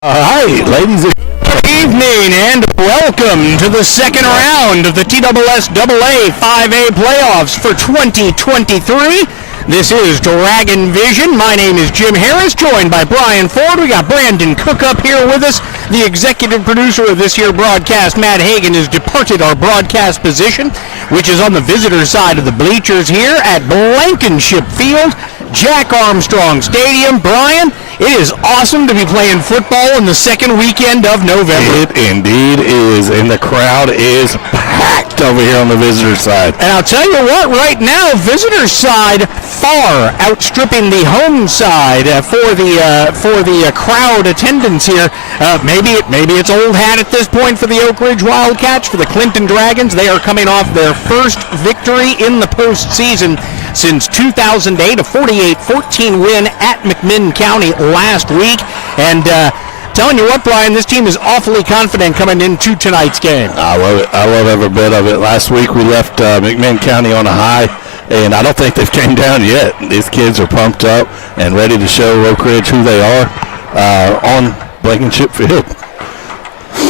All right, ladies and good evening and welcome to the second round of the TSSAA 5A playoffs for 2023. This is Dragon Vision. My name is Jim Harris, joined by Brian Ford. We got Brandon Cook up here with us. The executive producer of this here broadcast, Matt Hagan, has departed our broadcast position, which is on the visitor side of the bleachers here at Blankenship Field, Jack Armstrong Stadium. Brian, it is awesome to be playing football in the second weekend of November. it indeed is, and the crowd is packed over here on the visitor side. And I'll tell you what, right now, visitor side far outstripping the home side for the crowd attendance here. Maybe it's old hat at this point for the Oak Ridge Wildcats. For the Clinton Dragons, they are coming off their first victory in the postseason since 2008, a 48-14 win at McMinn County last week. And telling you what, Brian, this team is awfully confident coming into tonight's game. I love it. I love every bit of it. Last week we left McMinn County on a high, and I don't think they've came down yet. These kids are pumped up and ready to show Oak Ridge who they are on Blankenship Field.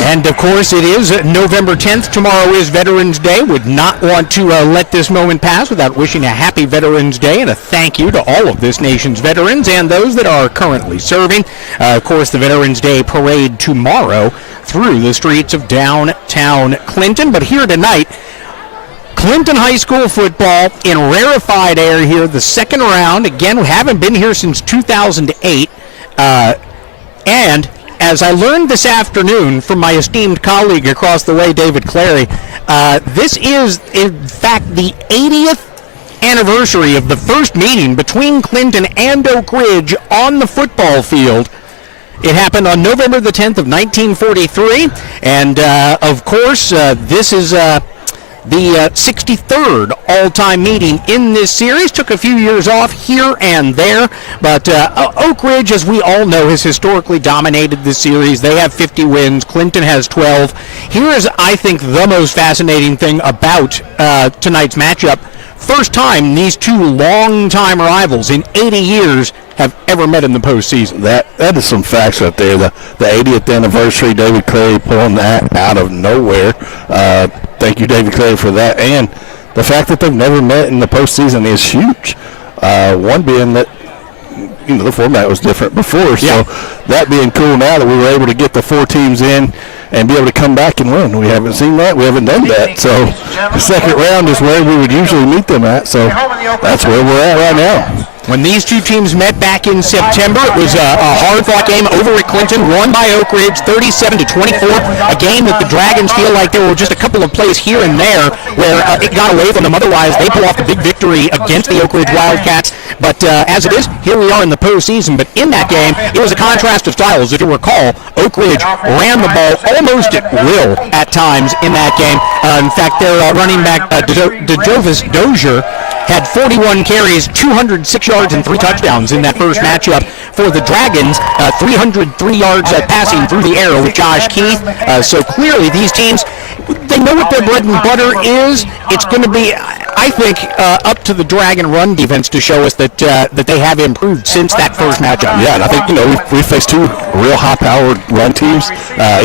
And, of course, it is November 10th. Tomorrow is Veterans Day. Would not want to let this moment pass without wishing a happy Veterans Day and a thank you to all of this nation's veterans and those that are currently serving. Of course, the Veterans Day parade tomorrow through the streets of downtown Clinton. But here tonight, Clinton High School football in rarefied air here, the second round. Again, we haven't been here since 2008. And as I learned this afternoon from my esteemed colleague across the way, David Clary, this is, in fact, the 80th anniversary of the first meeting between Clinton and Oak Ridge on the football field. It happened on November the 10th of 1943, and, of course, this is the 63rd all-time meeting in this series. Took a few years off here and there, but Oak Ridge, as we all know, has historically dominated this series. They have 50 wins. Clinton has 12. Here is, I think, the most fascinating thing about tonight's matchup. First time these two long-time rivals in 80 years have ever met in the postseason. That is some facts right there. The 80th anniversary, David Clary pulling that out of nowhere. Thank you, David Clary, for that. And the fact that they've never met in the postseason is huge. One being that, the format was different before. So that being cool now that we were able to get the four teams in and be able to come back and win. We haven't seen that. We haven't done that. So the second round is where we would usually meet them at. So that's where we're at right now. When these two teams met back in September, it was a hard-fought game over at Clinton, won by Oak Ridge 37-24, a game that the Dragons feel like there were just a couple of plays here and there where it got away from them. Otherwise, they pull off the big victory against the Oak Ridge Wildcats. But as it is, here we are in the postseason. But in that game, it was a contrast of styles. If you recall, Oak Ridge ran the ball almost at will at times in that game. In fact, their running back, DeJovis Dozier, had 41 carries, 206 yards, and 3 touchdowns in that first matchup. For the Dragons, 303 yards passing through the air with Josh Keith. So clearly these teams, they know what their bread and butter is. It's going to be, I think, up to the Dragon run defense to show us that they have improved since that first matchup. Yeah, and I think, we faced two real high-powered run teams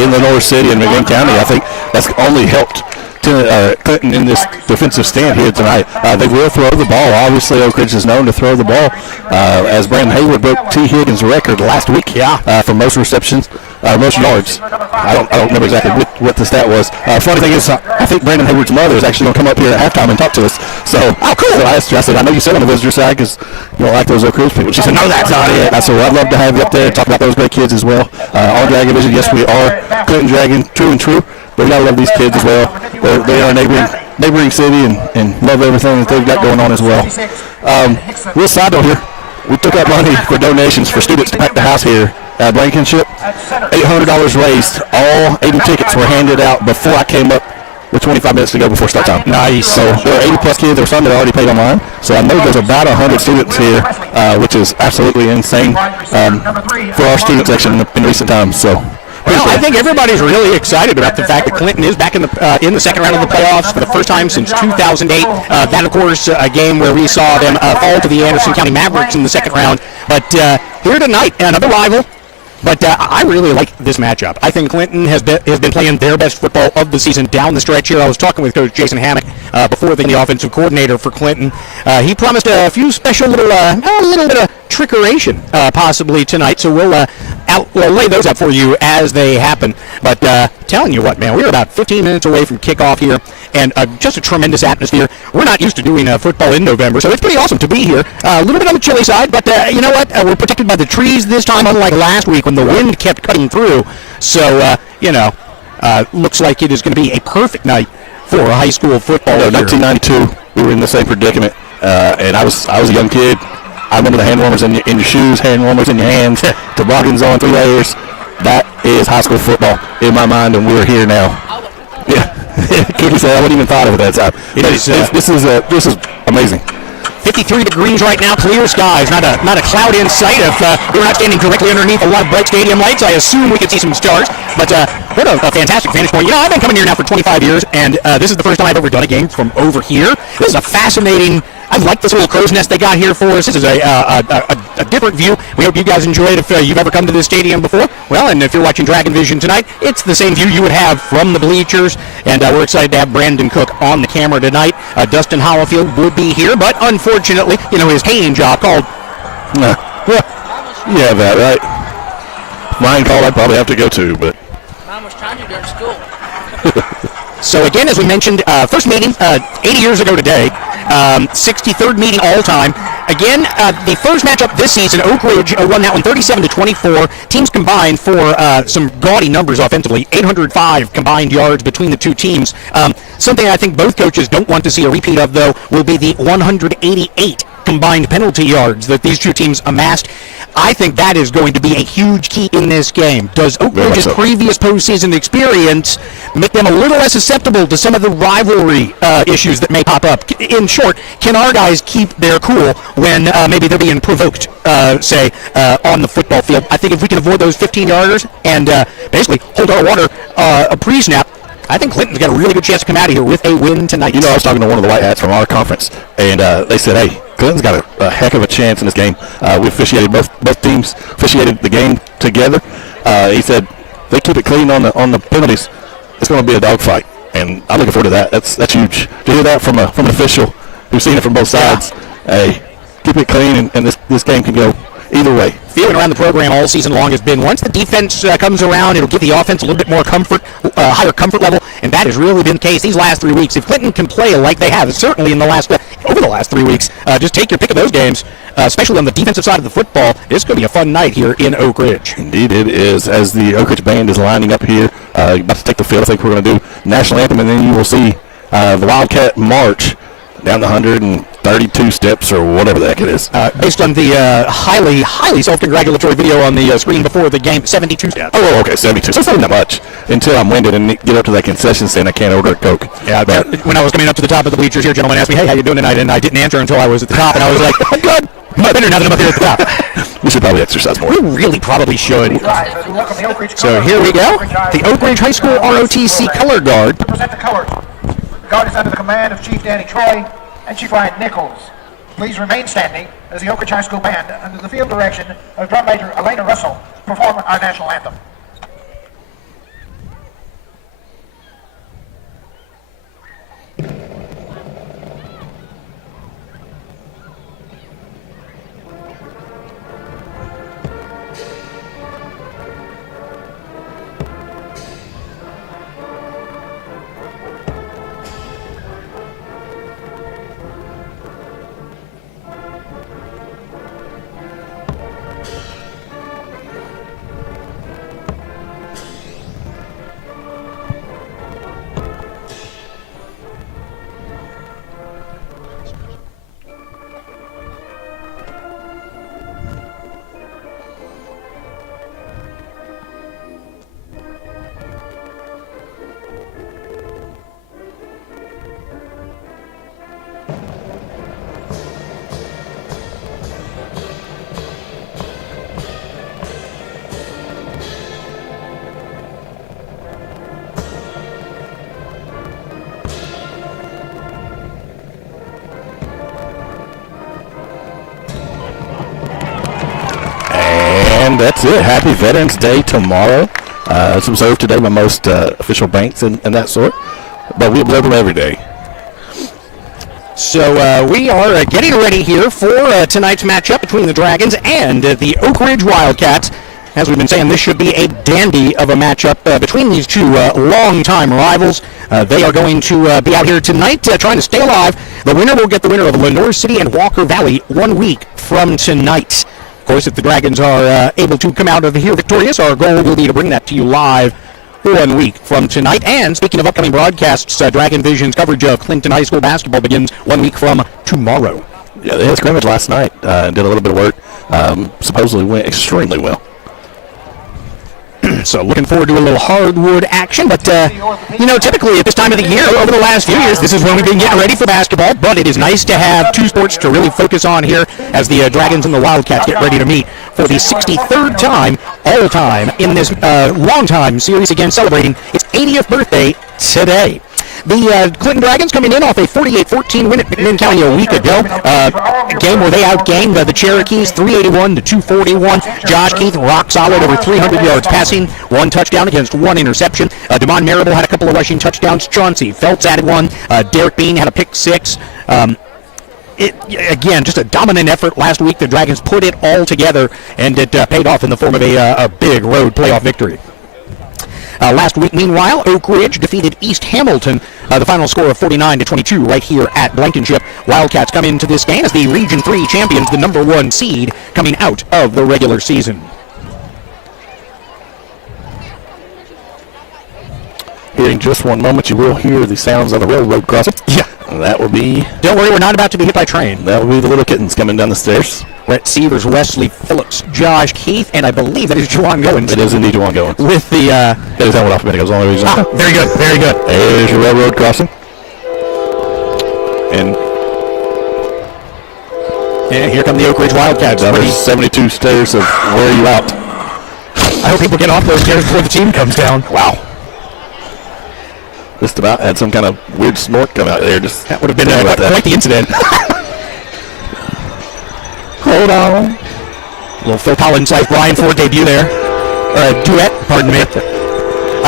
in the North City and McMinn County. I think that's only helped Clinton in this defensive stand here tonight. They will throw the ball. Obviously, Oak Ridge is known to throw the ball. As Brandon Hayward broke T. Higgins' record last week for most receptions, most yards. I don't remember exactly what the stat was. Funny thing is, I think Brandon Hayward's mother is actually going to come up here at halftime and talk to us. So, cool. So I asked her, I said, I know you said on the visitor side because you don't like those Oak Ridge people. She said, no, that's not it. I said, well, I'd love to have you up there and talk about those great kids as well. On Dragon Vision, yes, we are Clinton Dragon, true and true. But we gotta love these kids as well. They are a neighboring city and love everything that they've got going on as well. Real side note here, we took out money for donations for students to pack the house here at Blankenship. $800 raised. All 80 tickets were handed out before I came up with 25 minutes to go before start time. Nice. So there are 80 plus kids. There were some that already paid online. So I know there's about 100 students here, which is absolutely insane for our student section in recent times. So. Well, I think everybody's really excited about the fact that Clinton is back in the second round of the playoffs for the first time since 2008. That, of course, a game where we saw them fall to the Anderson County Mavericks in the second round. But here tonight, another rival. But I really like this matchup. I think Clinton has been playing their best football of the season down the stretch here. I was talking with Coach Jason Hammock before the offensive coordinator for Clinton. He promised a few special little bit of trickeration possibly tonight, so we'll lay those out for you as they happen. But telling you what, man, we're about 15 minutes away from kickoff here, and just a tremendous atmosphere. We're not used to doing football in November, so it's pretty awesome to be here. A little bit on the chilly side, but you know what? We're protected by the trees this time, unlike last week when the wind kept cutting through. So, looks like it is going to be a perfect night for a high school football. 1992, we were in the same predicament, and I was a young kid. I remember the hand warmers in your shoes, hand warmers in your hands, toboggans on 3 layers. That is high school football in my mind, and we're here now. Yeah, Cookie said I wouldn't even thought of it at that time. This is amazing. 53 degrees right now, clear skies, not a cloud in sight. If we're not standing directly underneath a lot of bright stadium lights, I assume we could see some stars. But what a fantastic vantage point. I've been coming here now for 25 years, and this is the first time I've ever done a game from over here. This is a fascinating, I like this little crow's nest they got here for us. This is a different view. We hope you guys enjoy it if you've ever come to this stadium before. Well, and if you're watching Dragon Vision tonight, it's the same view you would have from the bleachers. And we're excited to have Brandon Cook on the camera tonight. Dustan Hollifield would be here, but unfortunately, his haying job called. Yeah, that right. Mine called, I'd probably have to go to, but. Mine was trying to during school. So again, as we mentioned, first meeting 80 years ago today, 63rd meeting all time. Again, the first matchup this season, Oak Ridge won that one 37-24. Teams combined for some gaudy numbers offensively, 805 combined yards between the two teams. Something I think both coaches don't want to see a repeat of, though, will be the 188 combined penalty yards that these two teams amassed. I think that is going to be a huge key in this game. Does Oak Ridge's previous postseason experience make them a little less susceptible to some of the rivalry issues that may pop up? In short, can our guys keep their cool when maybe they're being provoked, on the football field? I think if we can avoid those 15-yarders and basically hold our water pre-snap, I think Clinton's got a really good chance to come out of here with a win tonight. I was talking to one of the White Hats from our conference, and they said, hey, Clinton's got a heck of a chance in this game. We officiated, both teams officiated the game together. He said, they keep it clean on the penalties, it's going to be a dogfight, and I'm looking forward to that. That's huge. To hear that from an official who's seen it from both sides, hey, keep it clean, and this game can go either way. Feeling around the program all season long has been once the defense comes around, it'll give the offense a little bit more comfort, higher comfort level, and that has really been the case these last 3 weeks. If Clinton can play like they have, certainly in the over the last 3 weeks, just take your pick of those games, especially on the defensive side of the football. It's going to be a fun night here in Oak Ridge. Indeed it is. As the Oak Ridge band is lining up here, about to take the field, I think we're going to do national anthem, and then you will see the Wildcat march down the 132 steps or whatever the heck it is. Based on the highly self-congratulatory video on the screen before the game, 72 steps. Oh, okay, 72. So it's not that much. Until I'm winded and get up to that concession stand, I can't order a Coke. Yeah, but when I was coming up to the top of the bleachers here, a gentleman asked me, hey, how you doing tonight? And I didn't answer until I was at the top, and I was like, I'm good. I'm better now that I'm up here at the top. We should probably exercise more. We really probably should. So here we go. The Oak Ridge High School ROTC color guard. Present the colors. The guard is under the command of Chief Danny Troy and Chief Ryan Nichols. Please remain standing as the Oak Ridge High School Band, under the field direction of Drum Major Elena Russell, perform our national anthem. That's it. Happy Veterans Day tomorrow. It's observed today by most official banks and that sort, but we observe them every day. So we are getting ready here for tonight's matchup between the Dragons and the Oak Ridge Wildcats. As we've been saying, this should be a dandy of a matchup between these two longtime rivals. They are going to be out here tonight trying to stay alive. The winner will get the winner of Lenore City and Walker Valley 1 week from tonight. Of course, if the Dragons are able to come out of here victorious, our goal will be to bring that to you live 1 week from tonight. And speaking of upcoming broadcasts, Dragon Vision's coverage of Clinton High School basketball begins 1 week from tomorrow. Yeah, they had a scrimmage last night and did a little bit of work. Supposedly went extremely well. So looking forward to a little hardwood action, but typically at this time of the year, over the last few years, this is when we've been getting ready for basketball, but it is nice to have two sports to really focus on here as the Dragons and the Wildcats get ready to meet for the 63rd time, all time, in this long-time series, again celebrating its 80th birthday today. The Clinton Dragons coming in off a 48-14 win at McMinn County a week ago. A game where they outgained the Cherokees 381 to 241. Josh Keith rock solid, over 300 yards passing, 1 touchdown against 1 interception. Damon Marable had a couple of rushing touchdowns. Chauncey Phelps added 1. Derek Bean had a pick 6. Again, just a dominant effort last week. The Dragons put it all together, and it paid off in the form of a big road playoff victory. Last week, meanwhile, Oak Ridge defeated East Hamilton, the final score of 49-22 right here at Blankenship. Wildcats come into this game as the Region 3 champions, the number 1 seed coming out of the regular season. Here in just one moment, you will hear the sounds of the railroad crossing. Yeah. That will be... Don't worry, we're not about to be hit by a train. That will be the little kittens coming down the stairs. Rhett Severs, Wesley Phillips, Josh Keith, and I believe that is Juwan Goins. It is indeed Juwan Goins. With the... That is that one alphabetical. The only reason. Very good, very good. There's your railroad crossing. And here come the Oak Ridge Wildcats. there's 72 stairs of wear you out. I hope people get off those stairs before the team comes down. Wow. Just about had some kind of weird snort come out there. Just that would have been quite the incident. Hold on. A little Phil Collins like Brian Ford debut there. Duet, pardon me.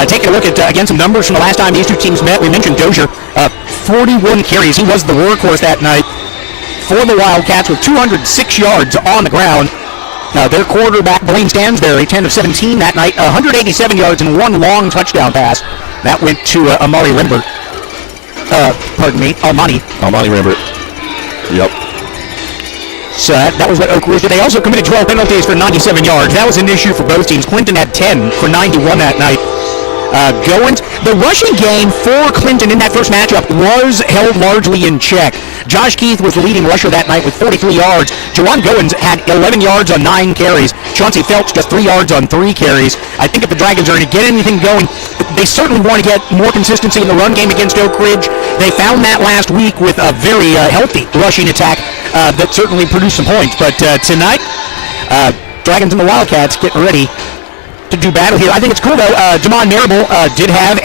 Taking a look at, again, some numbers from the last time these two teams met. We mentioned Dozier. 41 carries. He was the workhorse that night for the Wildcats with 206 yards on the ground. Their quarterback, Blaine Stansberry, 10 of 17 that night. 187 yards and 1 long touchdown pass. That went to Amari Rimbert. Almani Rimbert. Yep. So that was what Oak Ridge did. They also committed 12 penalties for 97 yards. That was an issue for both teams. Clinton had 10 for 91 that night. Goins, the rushing game for Clinton in that first matchup was held largely in check. Josh Keith was the leading rusher that night with 43 yards. Juwan Goins had 11 yards on 9 carries. Chauncey Phelps just 3 yards on 3 carries. I think if the Dragons are going to get anything going, they certainly want to get more consistency in the run game against Oak Ridge. They found that last week with a very healthy rushing attack that certainly produced some points. But tonight, Dragons and the Wildcats getting ready to do battle here. I think it's cool, though. Damon Marable did have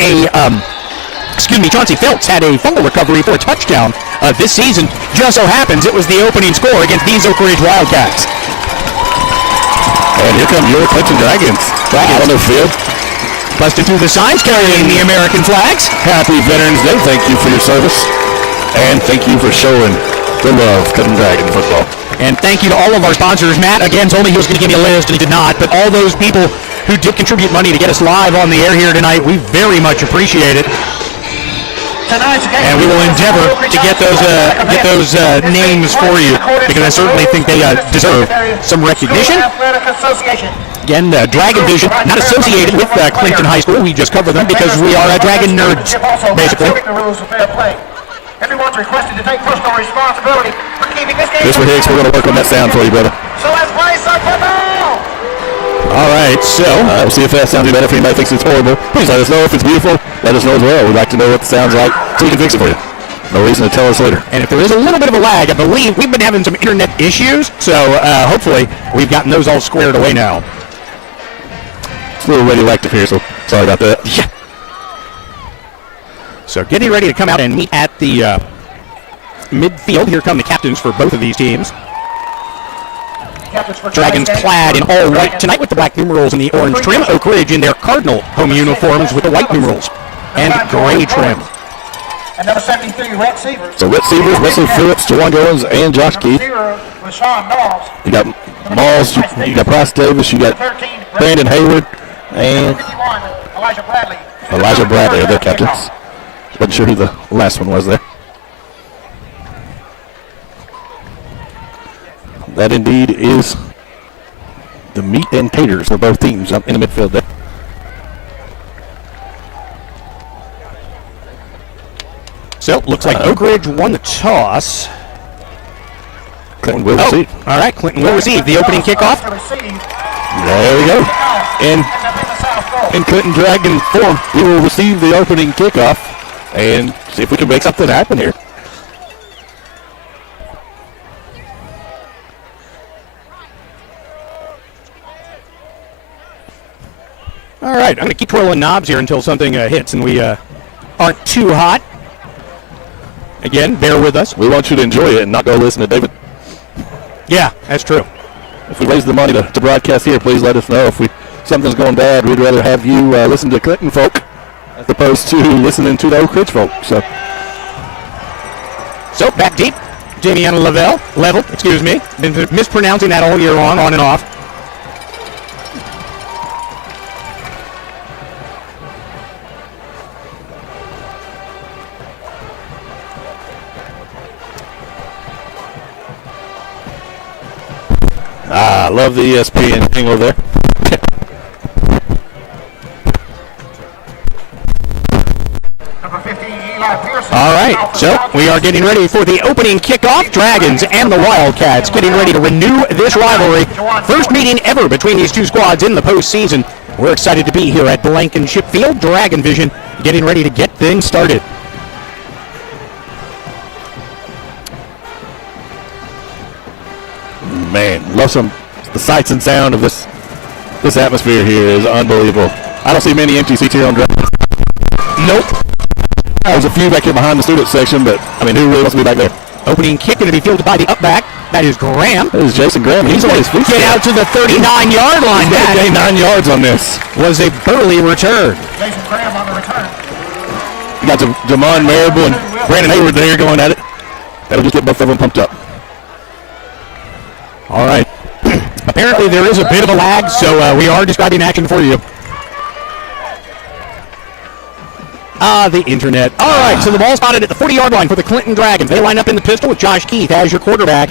Chauncey Phelps had a fumble recovery for a touchdown this season. Just so happens it was the opening score against these Oak Ridge Wildcats. And here come your Clinton Dragons. On the field. Busted through the signs carrying the American flags. Happy Veterans Day. Thank you for your service. And thank you for showing the love Clinton Dragon football. And thank you to all of our sponsors. Matt, again, told me he was going to give me a list, and he did not. But all those people who did contribute money to get us live on the air here tonight, we very much appreciate it. And we will endeavor to get those names for you, because I certainly think they deserve some recognition. Again, Dragon Vision, not associated with Clinton High School. We just cover them because we are Dragon nerds, basically. Everyone's requested to take personal responsibility for keeping this game. Mr. Hicks, we're going to work on that sound for you, brother. So let's play some football. All right, so we'll see if that sounds better. If anybody thinks it's horrible, please let us know. If it's beautiful, let us know as well. We'd like to know what it sounds like so we can fix it for you. No reason to tell us later. And if there is a little bit of a lag, I believe we've been having some internet issues, so hopefully we've gotten those all squared away now. It's a little radioactive here, so sorry about that. Yeah. So getting ready to come out and meet at the midfield. Here come the captains for both of these teams. Dragons clad in all white tonight with the black numerals and the orange trim. Oak Ridge in their Cardinal home uniforms with the white numerals and gray trim. And number 73, Rhett Sievers. So Rhett Sievers, Wesley Phillips, Jawan Goins, and Josh Keith. With Sean Knowles. You got Malls, you got Bryce Davis, you got Brandon Hayward, and 51, Elijah Bradley. Elijah Bradley are their captains. Wasn't sure who the last one was there. That indeed is the meat and taters for both teams up in the midfield there. So, looks like Oak Ridge won the toss. Clinton will receive. All right, Clinton will receive the opening kickoff. There we go. And in Clinton Dragon form, we will receive the opening kickoff and see if we can make something happen here. All right, I'm going to keep twirling knobs here until something hits and we aren't too hot. Again, bear with us. We want you to enjoy it and not go listen to David. Yeah, that's true. If we raise the money to broadcast here, please let us know. If something's going bad, we'd rather have you listen to Clinton folk as opposed to listening to the Oak Ridge folk. So back deep. Damiana Level, excuse me. Been mispronouncing that all year long, on and off. I love the ESPN jingle there. All right, so we are getting ready for the opening kickoff. Dragons and the Wildcats getting ready to renew this rivalry. First meeting ever between these two squads in the postseason. We're excited to be here at Blankenship Field. Dragon Vision getting ready to get things started. Man, love the sights and sound of this atmosphere here is unbelievable. I don't see many empty seats here on Dragons. Nope. There's a few back here behind the student section, but I mean, who really wants to be back there? Opening kick going to be fielded by the upback. That is Graham. That is Jason Graham. He's on his feet. Get out to the 39-yard line. He's got to gain 9 yards on this. Was a burly return. Jason Graham on the return. You got Jamon Marable and Brandon Hayward there going at it. That'll just get both of them pumped up. All right. Apparently there is a bit of a lag, so we are describing action for you. The internet. All right, so the ball spotted at the 40-yard line for the Clinton Dragons. They line up in the pistol with Josh Keith as your quarterback.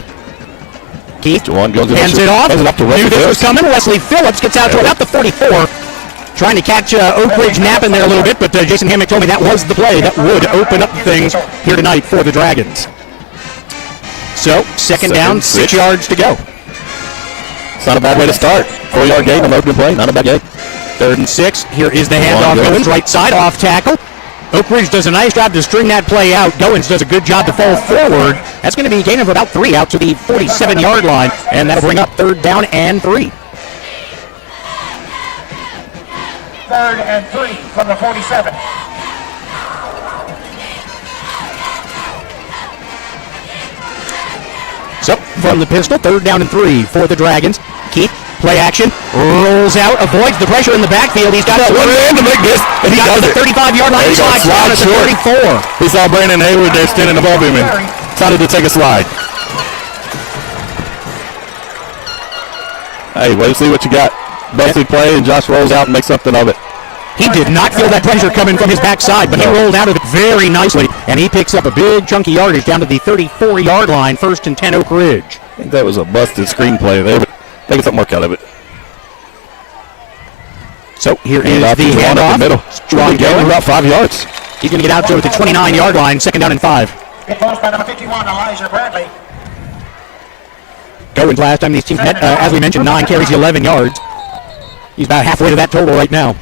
Keith hands it off. Knew this was coming. Wesley Phillips gets out to about the 44. Trying to catch Oak Ridge napping there a little bit, but Jason Hammock told me that was the play that would open up things here tonight for the Dragons. So, second down, 6 yards to go. It's not a bad way to start. 4-yard gain on the opening play. Not a bad game. 3rd and 6. Here is the handoff. Goins, right side, off tackle. Oak Ridge does a nice job to string that play out. Goins does a good job to fall forward. That's going to be a gain of about 3 out to the 47-yard line, and that'll bring up 3rd down and 3. 3rd and 3 from the 47. So, from the pistol, 3rd down and 3 for the Dragons. Keith, play action, rolls out, avoids the pressure in the backfield. He's got one man to make this, and he got the 35-yard line. Slides down at the 34. He saw Brandon Hayward there standing above him and decided to take a slide. Hey, wait to see what you got. Busted play, and Josh rolls out and makes something of it. He did not feel that pressure coming from his backside, but he rolled out of it very nicely, and he picks up a big chunky yardage down to the 34-yard line, 1st and 10 Oak Ridge. I think that was a busted screenplay there, but they get something work out of it. So here is the handoff. Strong gain, about 5 yards. He's going to get out to the 29-yard line, 2nd down and 5. It falls by number 51, Elijah Bradley. Goins last time these teams met, as we mentioned, 9 carries, 11 yards. He's about halfway to that total right now.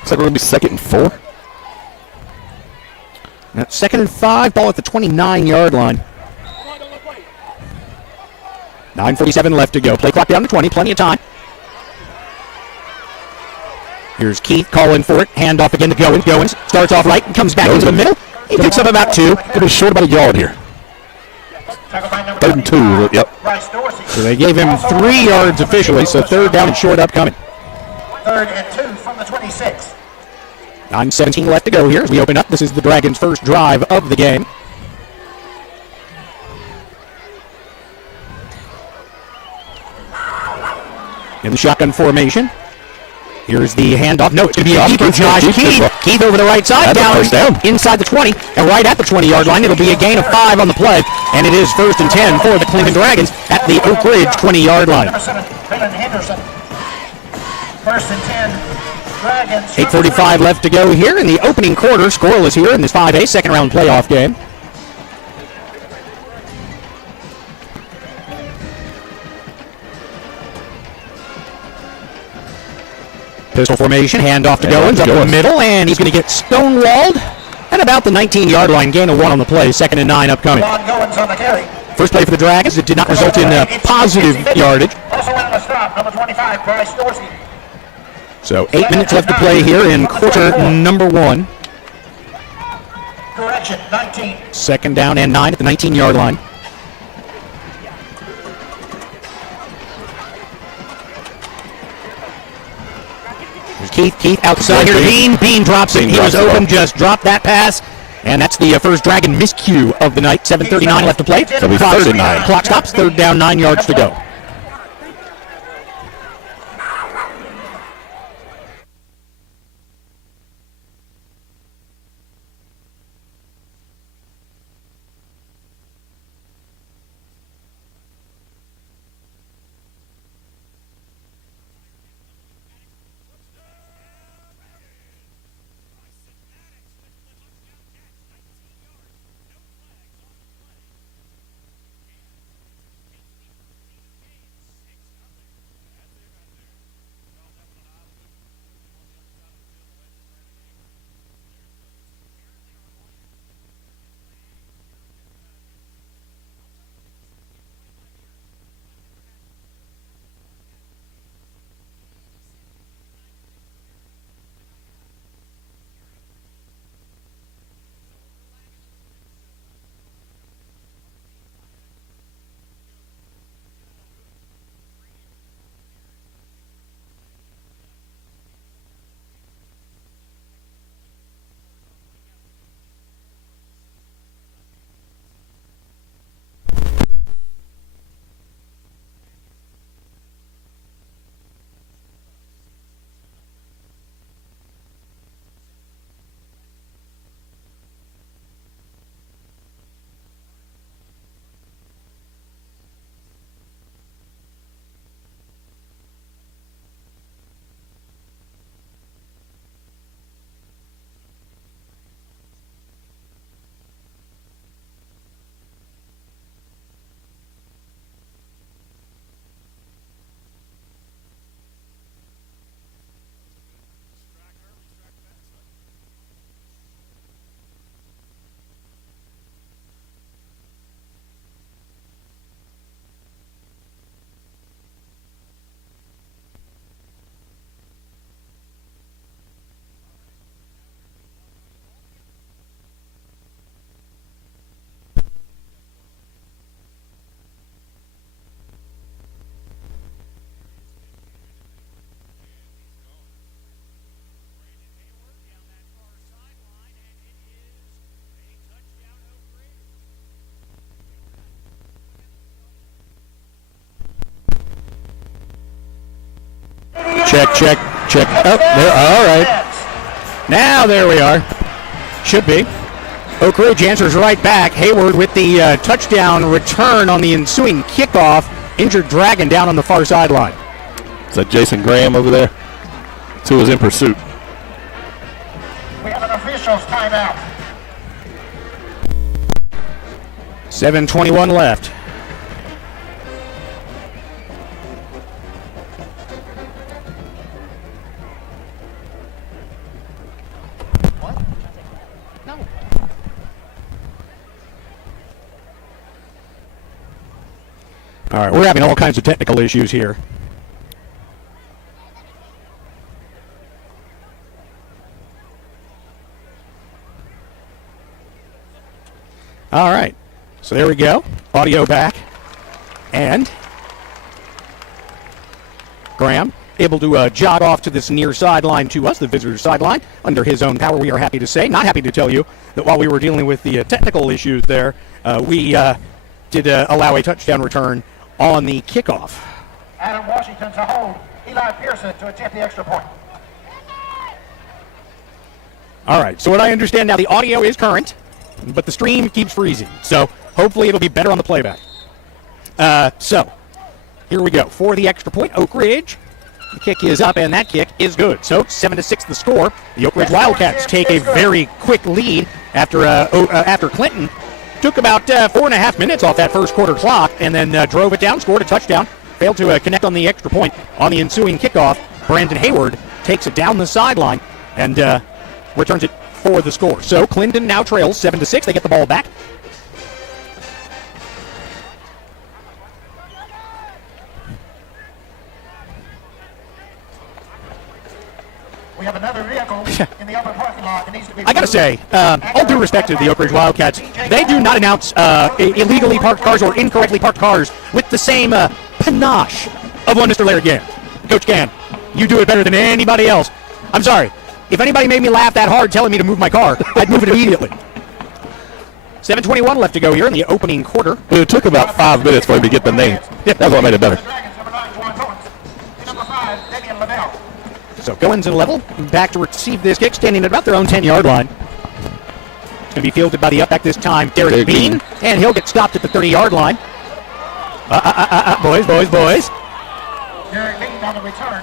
Looks like we're going to be 2nd and 4. Now, 2nd and 5, ball at the 29-yard line. 9:47 left to go. Play clock down to 20, plenty of time. Here's Keith calling for it. Hand off again to Goins. Goins starts off right and comes back into the middle. He picks up about 2. Could be short about a yard here. 3rd and 2, yep. Bryce Dorsey. So they gave him 3 yards officially, so third down and short upcoming. 3rd and 2 from the 26. 9:17 left to go here as we open up. This is the Dragons' first drive of the game. In the shotgun formation. Here's the handoff. No, it's going to be a keeper. Josh Keith over the right side, down inside the 20, and right at the 20-yard line. It'll be a gain of 5 on the play, and it is 1st and 10 for the Cleveland Dragons at the Oak Ridge 20-yard line. Number 7, Henderson. 1st and 10. Dragons. 8:45 left to go here in the opening quarter. Scoreless here in this 5A second-round playoff game. Pistol formation, handoff to Goins up the middle, and he's going to get stonewalled at about the 19-yard line. Gain of 1 on the play, 2nd and 9 upcoming. Goins on the carry. First play for the Dragons. It did not result in positive yardage. Also on the stop, number 25, Bryce Dorsey. So 8 minutes left to play here in quarter number 1. Correction, 19. 2nd down and 9 at the 19-yard line. Keith outside here. Bean drops it. He was open, just dropped that pass. And that's the first Dragon miscue of the night. 7:39 left to play. So we 3rd and 9. Clock stops. 3rd down, 9 yards to go. Check. Oh, there. All right. Now there we are. Should be. Oak Ridge answers right back. Hayward with the touchdown return on the ensuing kickoff. Injured Dragon down on the far sideline. Is that Jason Graham over there? That's who was in pursuit. We have an official's timeout. 7:21 left. All right, we're having all kinds of technical issues here. All right, so there we go. Audio back. And Graham able to jog off to this near sideline to us, the visitor's sideline, under his own power, we are happy to say. Not happy to tell you that while we were dealing with the technical issues there, we did allow a touchdown return on the kickoff. Adam Washington to hold. Eli Pearson to attempt the extra point. All right, so what I understand now, the audio is current, but the stream keeps freezing. So hopefully it'll be better on the playback. So here we go. For the extra point, Oak Ridge. The kick is up, and that kick is good. So 7-6 the score. The Oak Ridge Wildcats take a very quick lead after Clinton took about 4.5 minutes off that first quarter clock and then drove it down, scored a touchdown, failed to connect on the extra point. On the ensuing kickoff, Brandon Hayward takes it down the sideline and returns it for the score. So Clinton now trails 7-6. They get the ball back. We have another vehicle in the upper parking lot that needs to be... I gotta say, all due respect to the Oak Ridge Wildcats, they do not announce illegally parked cars or incorrectly parked cars with the same panache of one Mr. Larry Gann. Coach Gann, you do it better than anybody else. I'm sorry. If anybody made me laugh that hard telling me to move my car, I'd move it immediately. 7:21 left to go here in the opening quarter. It took about 5 minutes for him to get the name. That's what made it better. So Goins and level, back to receive this kick, standing at about their own 10-yard line. It's going to be fielded by the up back this time, Derek Bean, and he'll get stopped at the 30-yard line. Boys. Derek Bean on the return.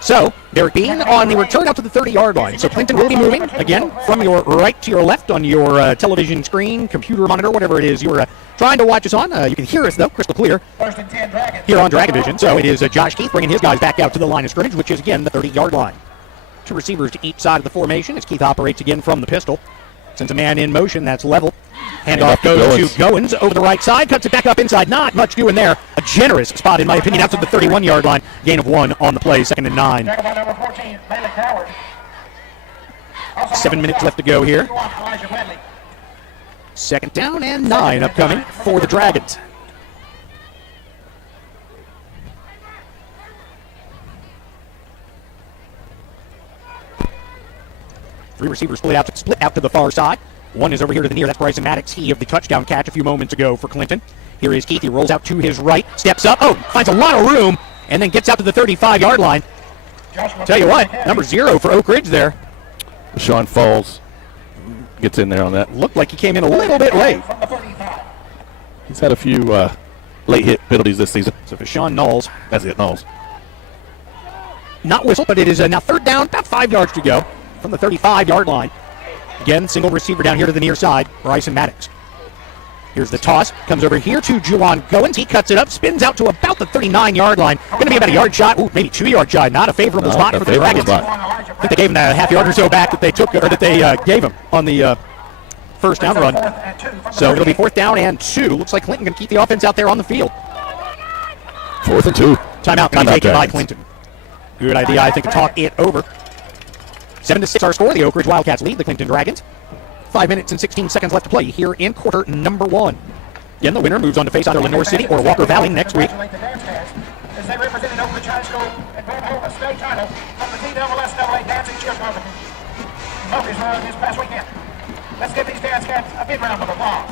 So, Derek Bean on the return out to the 30-yard line. So Clinton will be moving, again, from your right to your left on your television screen, computer monitor, whatever it is you're trying to watch us on. You can hear us, though, crystal clear, First and 10 Dragons. here on Dragon Vision. So it is Josh Keith bringing his guys back out to the line of scrimmage, which is, again, the 30-yard line. Two receivers to each side of the formation as Keith operates again from the pistol. Sends a man in motion, that's level. Handoff goes to Goins over the right side, cuts it back up inside. Not much doing there. A generous spot, in my opinion, out to the 31-yard line. Gain of 1 on the play, 2nd and 9. Number 14, Bailey Coward. 7 minutes left to go here. 2nd down and 9 upcoming for the Dragons. Three receivers split out to the far side. One is over here to the near. That's Bryson Maddox. He of the touchdown catch a few moments ago for Clinton. Here is Keith. He rolls out to his right, steps up. Oh, finds a lot of room, and then gets out to the 35-yard line. Tell you what, number 0 for Oak Ridge there. Sean Falls gets in there on that. Looked like he came in a little bit late. He's had a few late hit penalties this season. So for Sean Knowles. That's it, Knowles. Not whistle, but it is now 3rd down, about 5 yards to go from the 35-yard line. Again, single receiver down here to the near side, Bryson Maddox. Here's the toss. Comes over here to Juwan Goins. He cuts it up, spins out to about the 39-yard line. Going to be about a yard shot. Ooh, maybe 2-yard shot. Not a favorable spot for the Dragons. I think they gave him the half-yard or so back that they took, or that they gave him on the first down run. So it'll be 4th down and 2. Looks like Clinton going to keep the offense out there on the field. 4th and 2. Timeout being taken by Clinton. Good idea, I think, to talk it over. 7-6 our score. The Oak Ridge Wildcats lead the Clinton Dragons. 5 minutes and 16 seconds left to play here in quarter number 1. Again, the winner moves on to face either Lenore City or Walker Valley next week. As they represented Oak Ridge High School and brought home a state title from the TSSAA dancing cheer competition in Murfreesboro this past weekend. Let's give these dance cats a big round of applause.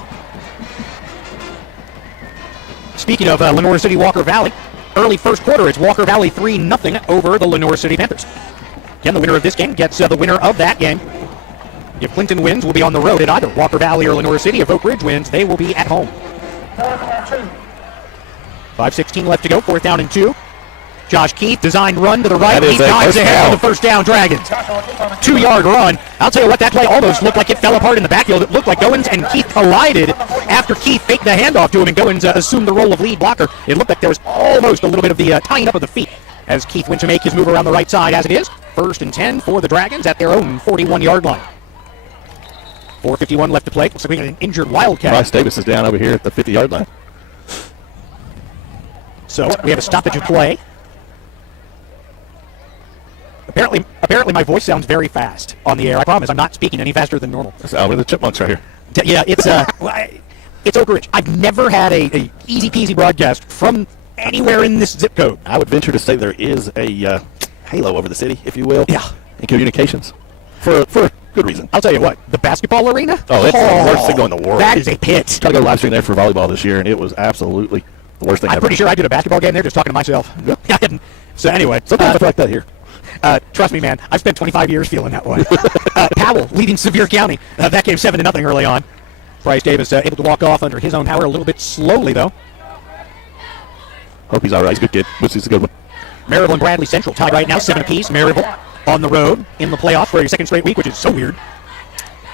Speaking of Lenore City, Walker Valley, early first quarter, it's Walker Valley 3-0 over the Lenore City Panthers. Again, the winner of this game gets the winner of that game. If Clinton wins, we'll be on the road at either Walker Valley or Lenore City. If Oak Ridge wins, they will be at home. 5:16 left to go, 4th down and 2. Josh Keith, designed run to the right. He dives ahead for the first down, Dragons. 2-yard run. I'll tell you what, that play almost looked like it fell apart in the backfield. It looked like Goins and Keith collided after Keith faked the handoff to him and Goins assumed the role of lead blocker. It looked like there was almost a little bit of the tying up of the feet as Keith went to make his move around the right side as it is. 1st and 10 for the Dragons at their own 41-yard line. 4:51 left to play. Looks like we got an injured Wildcat. Bryce Davis is down over here at the 50-yard line. So we have a stoppage of play. Apparently my voice sounds very fast on the air. I promise I'm not speaking any faster than normal. That's Alvin and the Chipmunks right here. Yeah, it's It's Oak Ridge. I've never had a easy-peasy broadcast from anywhere in this zip code. I would venture to say there is a halo over the city, if you will. Yeah. In communications. For good reason. I'll tell you what, the basketball arena? Oh, it's the worst signal in the world. That is a pit. Tried to go live stream there for volleyball this year, and it was absolutely the worst thing I'm ever. pretty sure I did a basketball game there just talking to myself. Yep. I didn't. So anyway. Sometimes I feel like that here. Trust me, man. I've spent 25 years feeling that way. Powell leading Sevier County. That game 7-0 early on. Bryce Davis able to walk off under his own power a little bit slowly, though. Hope he's all right. He's a good kid. He's a good one. Maryville and Bradley Central tied right now, 7 apiece. Maryville on the road in the playoffs for a second straight week, which is so weird.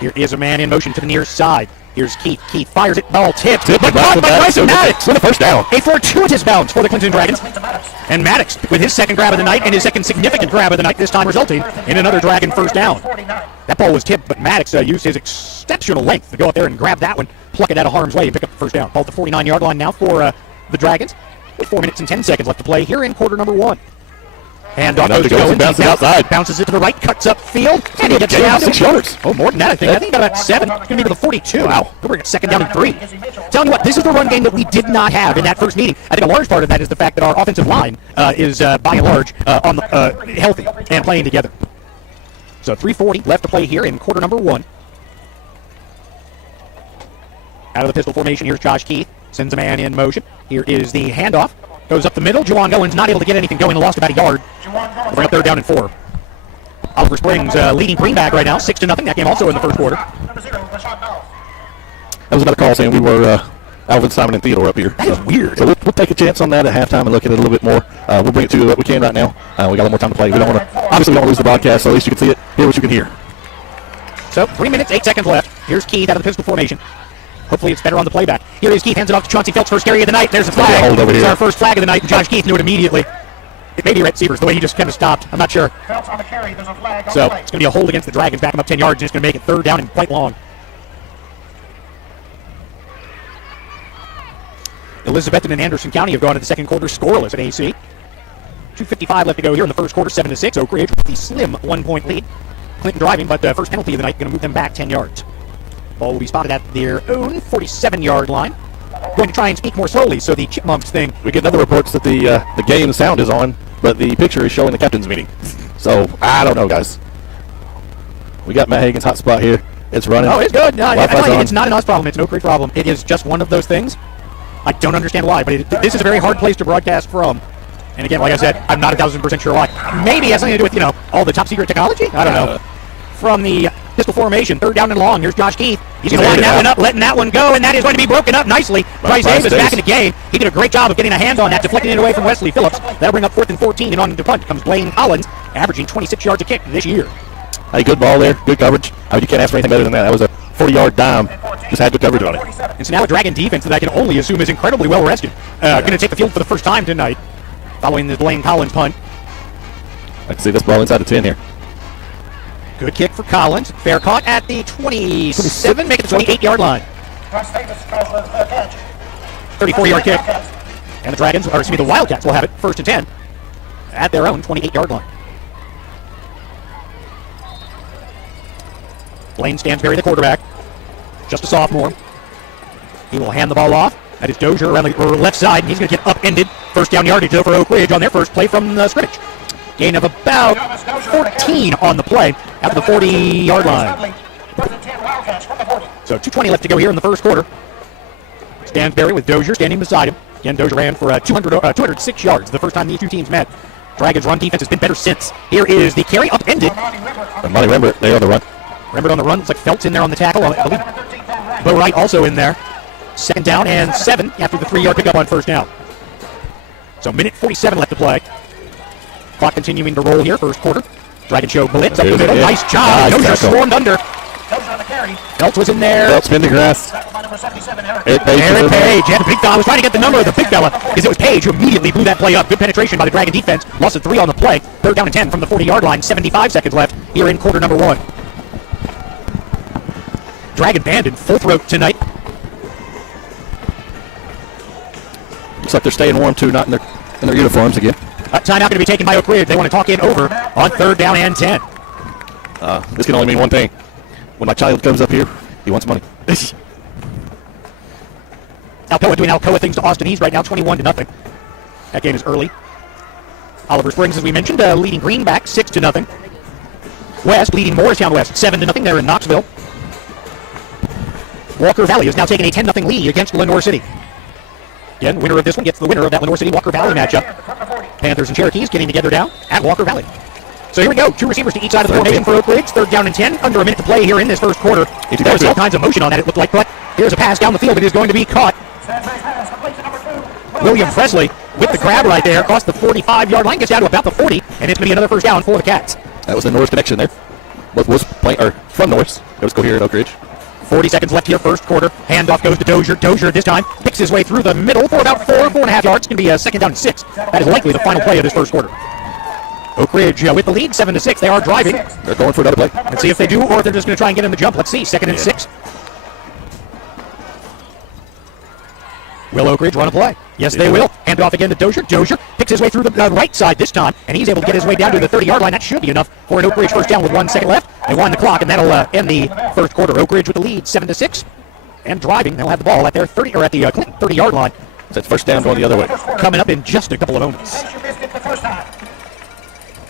Here is a man in motion to the near side. Here's Keith. Keith fires it. Ball tipped. But caught by Bryson Maddox. With a first down. A fortuitous bounce for the Clinton Dragons. And Maddox with his second grab of the night and his second significant grab of the night, this time resulting in another Dragon first down. That ball was tipped, but Maddox used his exceptional length to go up there and grab that one, pluck it out of harm's way, and pick up the first down. Ball at the 49-yard line now for the Dragons. With 4 minutes and 10 seconds left to play here in quarter number 1. And off goes to go. Bounces outside. Bounces it to the right, cuts up field, and he gets down 6 yards. Oh, more than that, I think. I think about 7. It's going to be to the 42. Wow. We're going to get 2nd down and 3. Telling you what, this is the run game that we did not have in that first meeting. I think a large part of that is the fact that our offensive line is, by and large, on the, healthy and playing together. So 3:40 left to play here in quarter number 1. Out of the pistol formation, here's Josh Keith. Sends a man in motion. Here is the handoff. Goes up the middle. Juwan Goins not able to get anything going. Lost about a yard. Bring up 3rd down and 4. Oliver Springs leading Greenback right now, 6-0. That game also in the first quarter. That was another call saying we were Alvin, Simon, and Theodore up here. That is weird. So we'll take a chance on that at halftime and look at it a little bit more. We'll bring it to what we can right now. We got a little more time to play. We don't want to, obviously, we don't want to lose the broadcast, so at least you can see it, hear what you can hear. So 3 minutes, 8 seconds left. Here's Keith out of the pistol formation. Hopefully it's better on the playback. Here is Keith, hands it off to Chauncey Phelps, first carry of the night. There's a flag. Hold over It's here. our first flag of the night, and Josh Keith knew it immediately. It may be Rhett Sievers, the way he just kind of stopped. I'm not sure. Phelps on the carry. There's a flag on So the play. it's going to be a hold against the Dragons. Back him up 10 yards, and it's going to make it 3rd down and quite long. Elizabethton and Anderson County have gone to the second quarter scoreless at AC. 2:55 left to go here in the first quarter, 7-6. Oak Ridge with the slim 1-point lead. Clinton driving, but first penalty of the night going to move them back 10 yards. Ball will be spotted at their own 47-yard line. Going to try and speak more slowly, so the Chipmunks thing. We get other reports that the game sound is on, but the picture is showing the captain's meeting. So, I don't know, guys. We got Matt Hagen's hot spot here. It's running. Oh, it's good. No, Wi-Fi's on. it's not an us problem. It's an Oak Ridge problem. It is just one of those things. I don't understand why, but this is a very hard place to broadcast from. And again, like I said, I'm not 1,000% sure why. Maybe it has something to do with, all the top secret technology? I don't know. From the pistol formation, 3rd down and long. Here's Josh Keith. He's going to line that one up, letting that one go, and that is going to be broken up nicely. Bryce Davis back in the game. He did a great job of getting a hand on that, deflecting it away from Wesley Phillips. That'll bring up 4th and 14, and on the punt comes Blaine Collins, averaging 26 yards a kick this year. Hey, good ball there. Good coverage. You can't ask for anything better than that. That was a 40-yard dime. Just had good coverage on it. It's now a Dragon defense that I can only assume is incredibly well rested. Going to take the field for the first time tonight, following the Blaine Collins punt. I can see this ball inside the 10 here. Good kick for Collins. Fair caught at the 27, make it the 28-yard line. 34-yard kick. And the Dragons, or excuse me, the Wildcats will have it 1st and 10 at their own 28-yard line. Blaine Stansberry, the quarterback. Just a sophomore. He will hand the ball off. That is Dozier around the left side, and he's going to get upended. First down yardage though for Oak Ridge on their first play from the scrimmage. Gain of about 14 on the play after the 40-yard line. So 2:20 left to go here in the first quarter. Stansberry with Dozier standing beside him. Again, Dozier ran for 206 yards the first time these two teams met. Dragons' run defense has been better since. Here is the carry upended. And Monty Rembert, they on the run. Rembert on the run. Looks like Phelps in there on the tackle. I believe Bo Wright also in there. 2nd down and 7 after the 3-yard pickup on 1st down. So minute 47 left to play. Clock continuing to roll here, first quarter. Dragon show blitz up the middle. Nice job. Dozier swarmed under. Phelps was in there. Phelps pinned the grass. Eric Page. Yeah, the big fella. I was trying to get the number of the big fella because it was Page who immediately blew that play up. Good penetration by the Dragon defense. Lost a 3 on the play. 3rd down and 10 from the 40-yard line. 75 seconds left here in quarter number 1. Dragon band in full throat tonight. Looks like they're staying warm too, not in their uniforms again. Timeout going to be taken by Oak Ridge. They want to talk it over on 3rd down and 10. This can only mean one thing. When my child comes up here, he wants money. Alcoa doing Alcoa things to Austin East right now, 21-0. That game is early. Oliver Springs, as we mentioned, leading Greenback 6-0. West leading Morristown West 7-0. They're in Knoxville. Walker Valley is now taking a 10-0 lead against Lenore City. Again, winner of this one gets the winner of that Lenore City-Walker Valley matchup. Panthers and Cherokees getting together now at Walker Valley. So here we go. 2 receivers to each side of the formation for Oak Ridge. 3rd down and 10. Under a minute to play here in this first quarter. There's all kinds of motion on that, it looked like, but here's a pass down the field. It is going to be caught. William Presley with the grab right there across the 45-yard line. Gets down to about the 40, and it's going to be another first down for the Cats. That was the Norris connection there. Was playing from Norris. Let's go here at Oak Ridge. 40 seconds left here, first quarter. Handoff goes to Dozier. Dozier this time picks his way through the middle for about 4.5 yards. It's going to be a 2nd down and 6. That is likely the final play of this first quarter. Oak Ridge with the lead, 7-6. They are driving. They're going for another play. Let's see if they do, or if they're just going to try and get in the jump. Let's see. 2nd and 6. Will Oak Ridge run a play? Yes, they will. Hand off again to Dozier. Dozier picks his way through the right side this time, and he's able to get his way down to the 30-yard line. That should be enough for an Oak Ridge first down with 1 second left. They wind the clock, and that'll end the first quarter. Oak Ridge with the lead, 7-6, and driving. They'll have the ball at their 30-yard line. So it's first down going the other way. Coming up in just a couple of moments. You missed it the first time.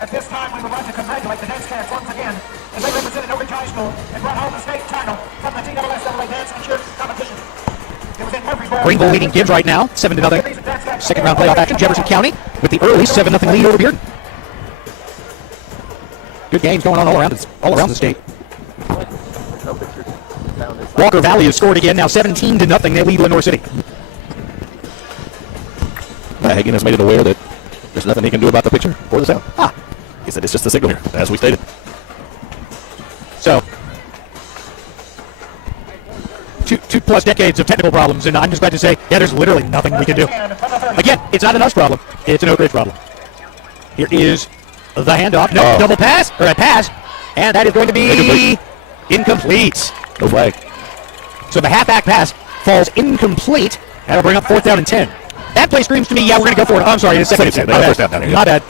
At this time, we would like to congratulate the dance cats once again as they represented Oak Ridge High School and brought home the state title from the TSSAA dance and cheer competition. It was in Murfreesboro. Greenville leading Gibbs right now, 7-0. Second round playoff action. Jefferson County with the early 7-0 lead over Bearden. Good games going on all around the state. Walker Valley has scored again, now 17-0. They lead Lenore City. Hagen has made it aware that there's nothing he can do about the picture or the sound. He said it's just a signal here, as we stated. So, two plus decades of technical problems, and I'm just glad to say, yeah, there's literally nothing we can do. Again, it's not an us problem. It's an Oak Ridge problem. Here is the handoff. No, double pass, or a pass, and that is going to be incomplete. No flag. So the halfback pass falls incomplete. That'll bring up 4th down and 10. That play screams to me, yeah, we're going to go for it. I'm sorry, it's 2nd and 10. My bad.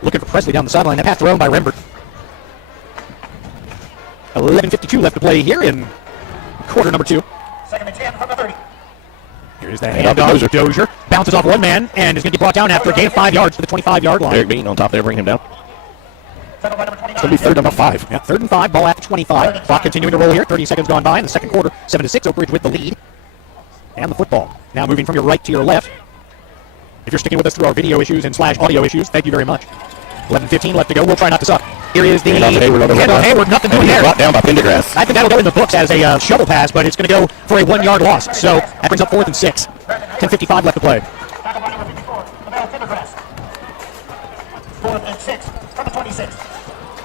Looking for Presley down the sideline. That pass thrown by Rembert. 11:52 left to play here in quarter number 2. 2nd and 10 from the 30. Here's the handoff. Dozier bounces off one man and is going to be brought down after a gain of 5 yards to the 25-yard line. Eric Bean on top there, bring him down. It's going to be 3rd and 5. Yeah, 3rd and 5, ball at the 25. Clock continuing to roll here. 30 seconds gone by in the second quarter. 7-6, Oak Ridge with the lead. And the football. Now moving from your right to your left. If you're sticking with us through our video issues and / audio issues, thank you very much. 11:15 left to go. We'll try not to suck. Here is the Hayward. Nothing doing there. Brought down by Pendergrass. I think that'll go in the books as a shovel pass, but it's going to go for a 1-yard loss. So that brings up 4th and 6. 10:55 left to play. 4th and 6 from the 26.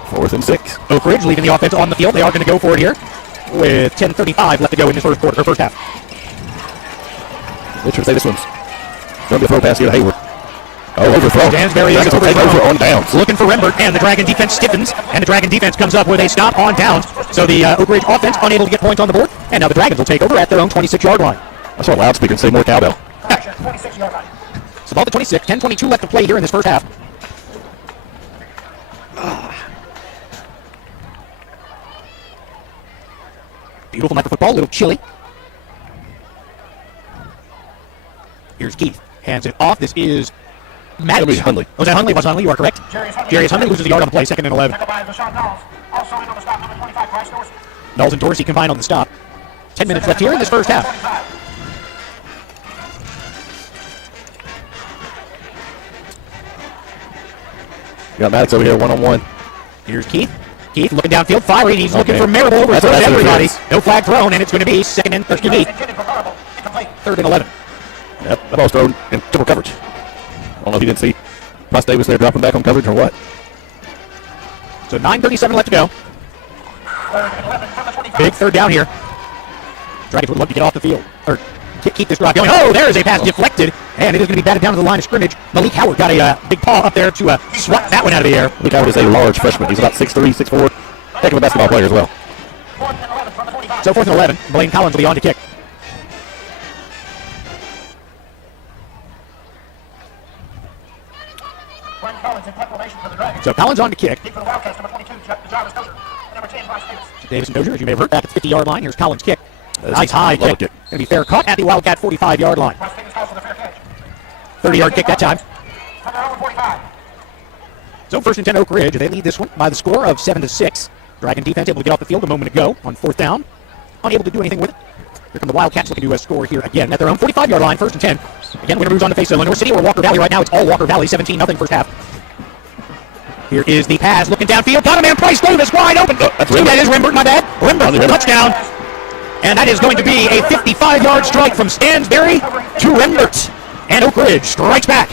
4th and 6. Oak Ridge leaving the offense on the field. They are going to go for it here with 10:35 left to go in this first quarter, or first half. Richard say this one's going to be a throw pass here to Hayward. Overthrow. Dansbury is over on downs. Looking for Rembert, and the Dragon defense stiffens, and the Dragon defense comes up with a stop on downs. So the Oak Ridge offense unable to get points on the board, and now the Dragons will take over at their own 26-yard line. I saw a loudspeaker say more cowbell. 26-yard line. So ball to 26, 10:22 left to play here in this first half. Beautiful night for football, a little chilly. Here's Keith. Hands it off. This is Maddox. Hundley. Was that Hundley? Was Hundley? You are correct. Jarius Hundley loses a yard on the play, 2nd and 11. Knowles and Dorsey combined on the stop. 10 minutes left here in this first half. You got Maddox over here, one-on-one. Here's Keith. Keith looking downfield, firing. He's looking for Marable. Overthrows everybody. No flag thrown, and it's going to be 3rd and 11. Yep, that ball's thrown in triple coverage. I don't know if you didn't see Ross Davis there dropping back on coverage or what. So 9:37 left to go. Big 3rd down here. Dragons would love to get off the field, or keep this drive going. Oh, there is a pass deflected, and it is going to be batted down to the line of scrimmage. Malik Howard got a big paw up there to swat that one out of the air. Malik Howard is a large freshman. He's about 6'3", 6'4". Heck of a basketball player as well. So 4th and 11. Blaine Collins will be on to kick. So Collins on to kick. Davis and Dozier, as you may have heard, back at the 50-yard line. Here's Collins' kick. Nice high kick. Going to be fair caught at the Wildcat 45-yard line. 30-yard kick that time. So first and 10 Oak Ridge. They lead this one by the score of 7-6. Dragon defense able to get off the field a moment ago on fourth down. Unable to do anything with it. Here come the Wildcats looking to score here again at their own 45-yard line. First and 10. Again, winner moves on to face Lenore City or Walker Valley right now. It's all Walker Valley. 17-0 first half. Here is the pass. Looking downfield. Got a man. Price Davis wide open. That is Rimbert, my bad. Rimbert, touchdown. And that is going to be a 55-yard strike from Stansbury to Rimbert. And Oak Ridge strikes back.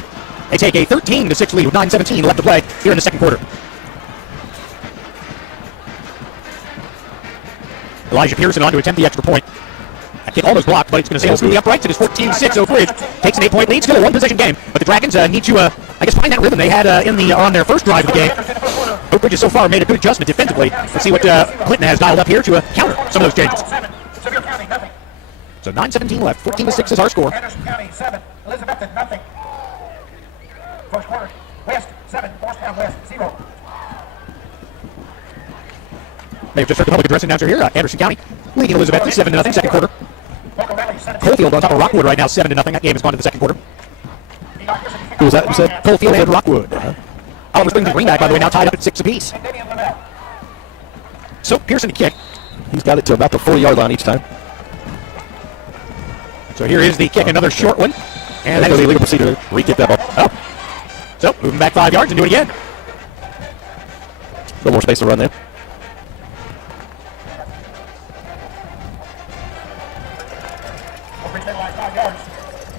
They take a 13-6 lead with 9:17 left to play here in the second quarter. Elijah Pearson on to attempt the extra point. That kick almost blocked, but it's going to sail through the uprights. It is 14-6. Oak Ridge takes an 8-point lead. Still a one-possession game, but the Dragons need to, find that rhythm they had on their first drive of the game. Oak Ridge has so far made a good adjustment defensively. Let's see what Clinton has dialed up here to counter some of those changes. So 9:17 left. 14-6 is our score. Anderson County 7, Elizabethton nothing. First quarter, West 7, Morristown West 0. They've just heard the public address announcer here. Anderson County leading Elizabethton 7-0. Second quarter. Coalfield on top of Rockwood right now 7-0. That game has gone to the second quarter. Who was that? You said? Coalfield and Rockwood. Oliver Springs and Greenback, by the way, now tied up at 6 apiece. So Pearson to kick. He's got it to about the 40-yard line each time. So here is the kick, another short one. And that is the legal procedure. Re-kick that ball. Oh. So moving back 5 yards and do it again. A little more space to run there.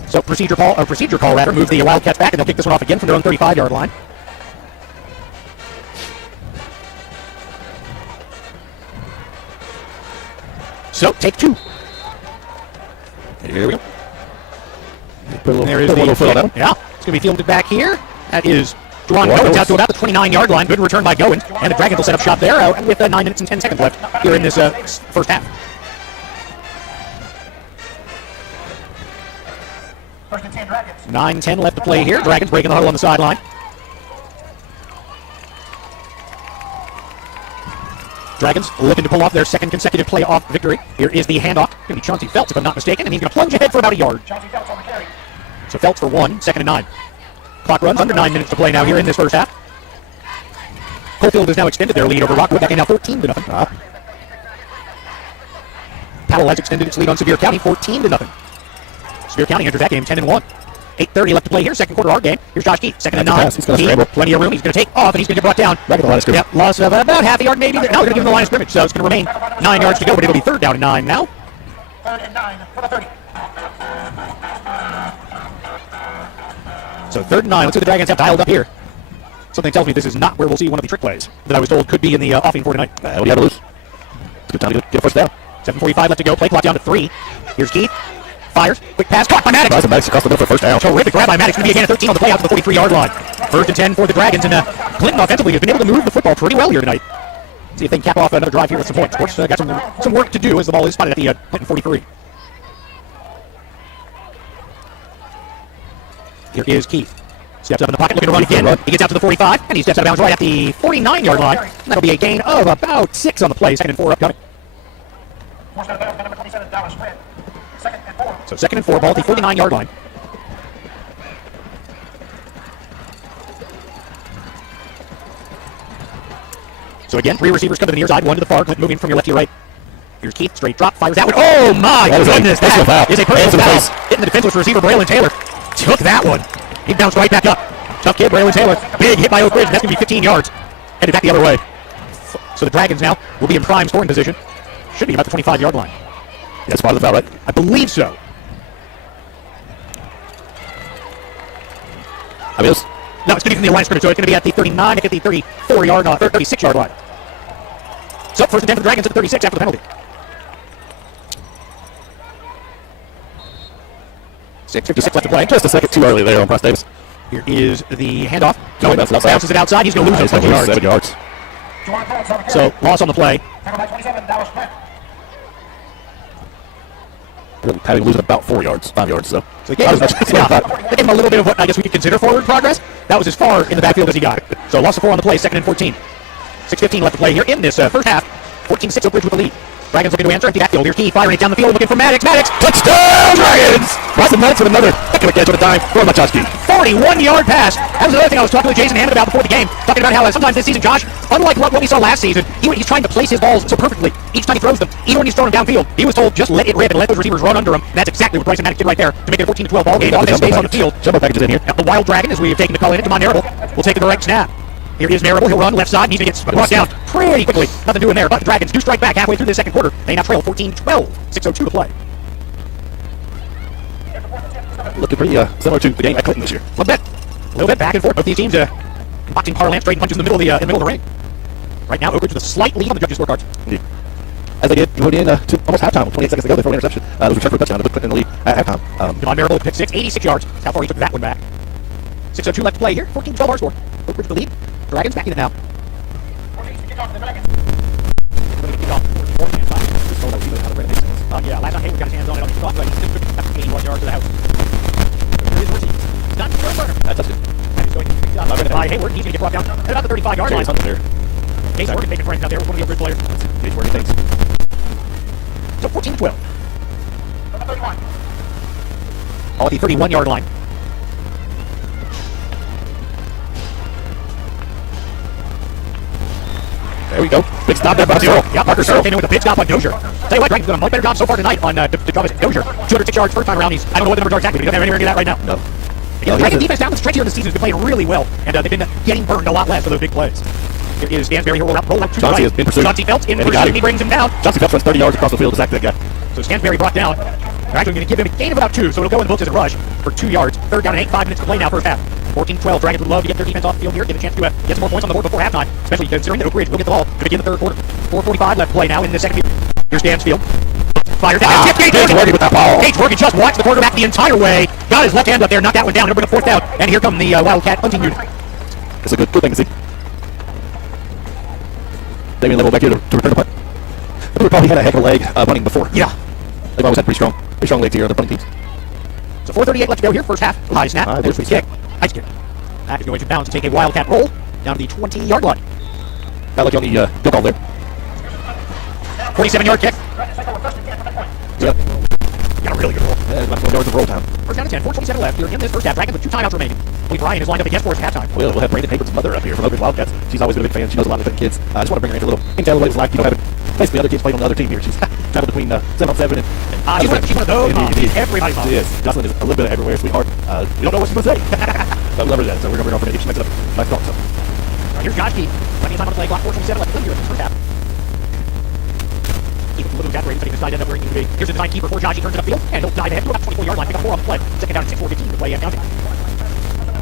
So procedure call rather, move the Wildcats back, and they'll kick this one off again from their own 35-yard line. So take 2. Here we go. There is the foot on that one. yeah, it's going to be fielded back here. That is Juwan Goins out to about the 29-yard line. Good return by Goins, and the Dragons will set up shop there with 9 minutes and 10 seconds left here in this first half. First and 10 Dragons. 9-10 left to play here. Dragons breaking the huddle on the sideline. Dragons looking to pull off their second consecutive playoff victory. Here is the handoff. Going to be Chauncey Feltz, if I'm not mistaken, and he's going to plunge ahead for about a yard. Chauncey Feltz on the carry. So Feltz for 1, 2nd and 9. Clock runs under 9 minutes to play now here in this first half. Coalfield has now extended their lead over Rockwood. That game now 14-0. Powell has extended its lead on Sevier County 14-0. Sevier County enters that game 10-1. 8:30 left to play here. Second quarter our game. Here's Josh Keith. 2nd and 9. He's going to scramble. Plenty of room. He's going to take off, and he's going to get brought down. Right at the line of scrimmage. Yep, loss of about half a yard maybe. Now they're going to give him the line of scrimmage, so it's going to remain 9 yards to go, but it'll be 3rd down and 9 now. 3rd and 9 for the 30. So 3rd and 9. Let's see what the Dragons have dialed up here. Something tells me this is not where we'll see one of the trick plays that I was told could be in the offing for tonight. What do you have to lose? It's a good time to get a first down. 7:45 left to go. Play clock down to 3. Here's Keith. Fires. Quick pass. Caught by Maddox. Maddox across the middle for first down. Terrific grab by Maddox. Going to be again at 13 on the play out to the 43-yard line. 1st and 10 for the Dragons. And Clinton offensively has been able to move the football pretty well here tonight. See if they can cap off another drive here with some points. Of course, got some work to do as the ball is spotted at the Clinton 43. Here is Keith. Steps up in the pocket, looking to run again. He gets out to the 45, and he steps out of bounds right at the 49-yard line. And that'll be a gain of about 6 on the play. 2nd and 4 upcoming. So 2nd and 4, ball at the 49-yard line. So again, 3 receivers come to the near side, 1 to the far, moving from your left to your right. Here's Keith, straight drop, fires that one. Oh my goodness, that is a personal foul. Hitting the defenseless receiver, Braylon Taylor. Took that one. He bounced right back up. Tough kid, Braylon Taylor. Big hit by Oak Ridge, and that's going to be 15 yards. Headed back the other way. So the Dragons now will be in prime scoring position. Should be about the 25-yard line. That's part of the foul, right? I believe so. I mean, No, it's going to be from the line of scrimmage, so it's going to be at the 39, at the 34-yard, 36-yard line. So 1st and 10 for the Dragons at the 36 after the penalty. 6:56 left to play. Just a second too early there on Price Davis. Here is the handoff. No, that's outside. Bounces it outside. He's going to lose those 7 yards. So loss on the play. Having losing about 4 yards, 5 yards. So they gave him a little bit of what I guess we could consider forward progress. That was as far in the backfield as he got. So loss of 4 on the play. 2nd and 14. 6:15 left to play here in this first half. 14-6 Oak Ridge with the lead. Dragons looking to answer. Empty backfield. Here's Key firing it down the field, looking for Maddox. Maddox! Touchdown, Dragons! Boston Maddox with another heck of a catch on a dime for my Josh Key. 41-yard pass. That was another thing I was talking with Jason Hammond about before the game. Talking about how sometimes this season, Josh, unlike what we saw last season, he's trying to place his balls so perfectly each time he throws them. Even when he's throwing them downfield, he was told just let it rip and let those receivers run under him. And that's exactly what Bryson Maddox did right there to make it a 14-12 ball game. Offense stays on the field. Jumbo packages in here. The Wild Dragon, as we have taken the call in, Demond Marable, will take the direct snap. Here is Marable. He'll run left side. Needs to get brought down pretty quickly. Nothing doing there, but the Dragons do strike back halfway through the second quarter. They now trail 14-12. 6:02 to play. Looking pretty similar to the game at Clinton this year. A little bit back and forth. Both these teams boxing parlance, trading punches in the middle of the ring. Right now, Oak Ridge with a slight lead on the judges' scorecards. Indeed. As they get going in to almost halftime, with 28 seconds to go, they throw an interception. It was returned for a touchdown to put Clinton in the lead at halftime. Demond Marable pick 6, 86 yards. That's how far he took that one back. 6:02 left to play here. 14-12 our score. Oak Ridge the lead. Dragons back in it now. Yeah, last time Hayward got his hands on it on the clock, but he still took about 81 yards to the house. Not That's good. and he's going to be picked up by Hayward. He's going to get brought down at about the 35-yard line. Case Morgan making friends out there with one of the Oak Ridge players. Case Morgan, thanks. So 14-12. All at the 31-yard line. There we go. Big stop there by Searle. Yeah, Parker Searle came in with a big stop on Dozier. Tell you what, Dragons done a much better job so far tonight on Travis Dozier. 206 yards first time around. I don't know what the numbers are exactly, but he doesn't have anywhere near that right now. No. Again, the Dragon defense down the stretch here this season has been playing really well, and they've been getting burned a lot less for those big plays. Here is Stansberry. He'll roll out to the Chauncey right. is in pursuit. Chauncey Phelps in And he got pursuit. him. He brings him down. Chauncey Phelps runs 30 yards across the field to sack that guy. So Stansberry brought down. They're actually going to give him a gain of about 2, so it'll go in the books as a rush for 2 yards. Third down and 8, 5 minutes to play now, first half. 14-12. Dragons would love to get their defense off the field here, get a chance to get some more points on the board before halftime, especially considering that Oak Ridge will get the ball to begin the third quarter. 4:45 left to play now in the second period. Here's Stansfield. Fires down. Gage Morgan with that ball. Gage Morgan just watched the quarterback the entire way. Got his left hand up there, knocked that one down. He'll bring a fourth down. And here come the Wildcat hunting unit. It's a good thing to see. Damian Level back here to return the punt. I think we probably had a heck of a leg punting before. Yeah. They've always had pretty strong legs here on the punting teams. So 4:38 left to go here. First half. High snap. There's Free the kick. Ice kick. That is going to bounce to take a Wildcat roll down to the 20-yard line. Got lucky on the field goal there. 47-yard kick. Yep. Got a really good roll. That's about 12 yards of roll time. First down and 10. 4:27 left here in this first half. Dragons with 2 timeouts remaining. Lee Bryan is lined up against for us at halftime. We'll have Brandon Hayward's mother up here from Oak Ridge Wildcats. She's always been a big fan. She knows a lot of the kids. I just want to bring her in for a little intel of what it's like. You know, having basically other kids playing on the other team here. She's traveled between 7-on-7 and She's one of those moms. Indeed. Everybody's mom. She is. Jocelyn is a little bit of everywhere, sweetheart. We don't know what she's going to say. So we love her to death. So we're going to bring her over if she makes it up. Nice thought. So. Here's Josh Key. Plenty of time on the play clock. 4:27 left to play here in this first half. Keep it a little exaggerated, but he decided to end up where he needed to be. Here's the design keeper for Josh. He turns it upfield, and he'll dive ahead to about 24-yard line. Pick up 4 on the play. Second down and 6:4:15 to play and counting.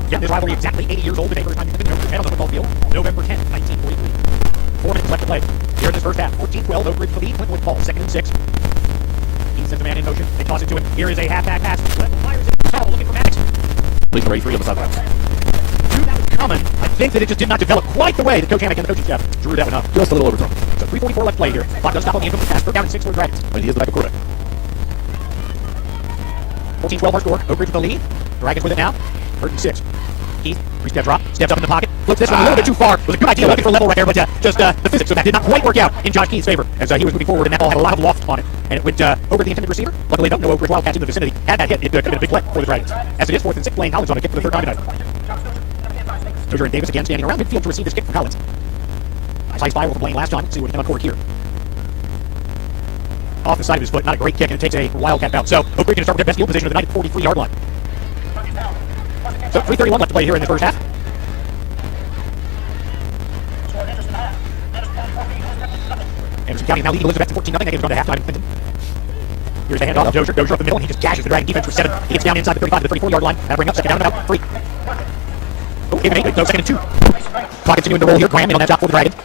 Again, this rivalry exactly 80 years old today. First time you've been on the football field. November 10th, 1943. 4 minutes left to play. Here in this first half. 14-12. Oak Ridge the lead. Clinton with ball. 2nd and 6. He sends the man in motion. They toss it to him. Here is a halfback pass. Left fires it. Saul looking for Maddox. Please array 3 on the sidelines. Drew that was coming. I think that it just did not develop quite the way that Coach Hammock and the coaching staff drew that one up. Just a little overthrown. So 3:44 left to play here. Clock does stop on the incomplete pass. Third down and 6 for the Dragons. I mean, he is the backup quarterback. 14-12 our score. Oak Ridge with the lead. Dragons with it now. 3rd and 6. Keith, 3-step drop. Steps up in the pocket. Flips this one a little bit too far. It was a good idea looking for level right there, but just the physics of that did not quite work out in Josh Keith's favor as he was moving forward, and that ball had a lot of loft on it. And it went over the intended receiver. Luckily, no Oak Ridge Wildcats in the vicinity. Had that hit, it could have been a big play for the Dragons. As it is 4th and 6, Blaine Collins on a kick for the 3rd time tonight. Dozier and Davis again standing around midfield to receive this kick from Collins. Nice fire with Blaine last time. Let's see what he can uncork here. Off the side of his foot, not a great kick, and it takes a Wildcat bounce. So Oak Ridge going to start with their best field position of the night at the 43-yard line. So 3:31 left to play here in the first half. Anderson County now leading Elizabeth to 14-0. That game's gone to halftime in Clinton. Here's the handoff of Dozier. Dozier up the middle, and he just gashes the Dragon defense for 7. He gets down inside the 35 to the 34-yard line. That'll bring up 2nd down and about 3. Oh, 8 and 8. No, 2nd and 2. Clock continuing to roll here. Graham in on that top for the Dragons.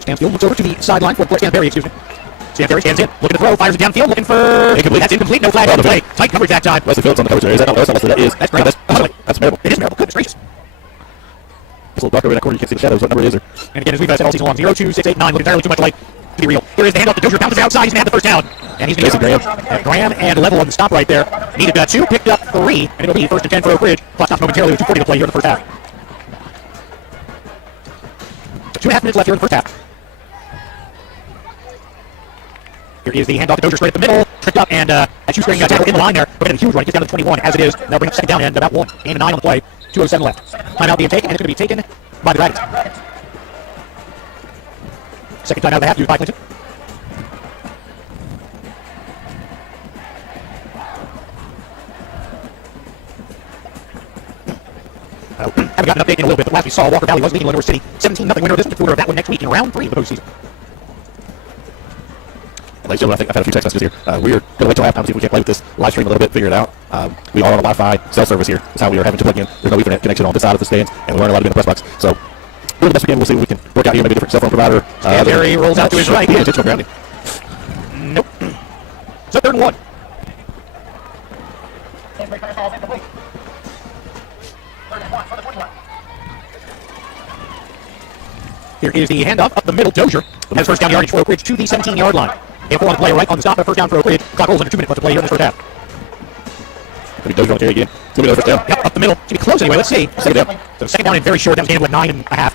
Stansfield looks over to the sideline for Stansberry, excuse me. Stansberry stands in, looking to throw, fires it downfield, looking for... Incomplete. That's incomplete. No flag on the play. Tight coverage that time. Wesley Phillips on the coverage there. Is that not Wesley? That is. That's Graham. That's Marable. It is Marable. Goodness gracious. It's a little dark over in that corner. You can't see the shadows. What number it is there? And again, as we've said all season long, 0, 2, 6, 8, 9, looking entirely too much alike to be real. Here is the handoff to Dozier. Bounces outside. He's going to have the first down. And he's going to Graham. Graham and level on the stop right there. Needed 2, picked up 3, and it'll be 1st and 10 for Oak Ridge. Clock stops momentarily with 2:40 to play here in the first half. 2.5 minutes left here in the first half. Here is the handoff to Dozier straight at the middle. Tripped up and a shoestring tackle in the line there. But a huge run. It gets down to 21 as it is. They'll bring up second down and about 1. Gain of 9 on the play. 2:07 left. Timeout being taken, and it's going to be taken by the Dragons. Second timeout of the half used by Clinton. Haven't gotten an update in a little bit, but last we saw, Walker Valley was leading Lenore City 17-0 winner of this one. Winner of that one next week in round 3 of the postseason. Ladies and gentlemen, I've had a few text messages here. We're going to wait till halftime to see if we can play with this live stream a little bit, figure it out. We are on a Wi-Fi cell service here. That's how we are having to plug in. There's no Ethernet connection on this side of the stands, and we weren't allowed to be in the press box. So, doing the best we can. We'll see what we can work out here. Maybe a different cell phone provider. There he rolls out to his right. Yeah, intentional grounding. Nope. So 3rd and 1. Here is the handoff up the middle. Dozier has first down yardage for Oak Ridge to the 17-yard line. They have 4 on the play right on the stop. First down for Oak Ridge. Clock rolls under 2 minutes left to play here in this first half. Going to be Dozier on the carry again. It's going to be the first down. Yep, up the middle. Should be close anyway. Let's see. Second down. So second down and very short. That was Daniel at 9.5.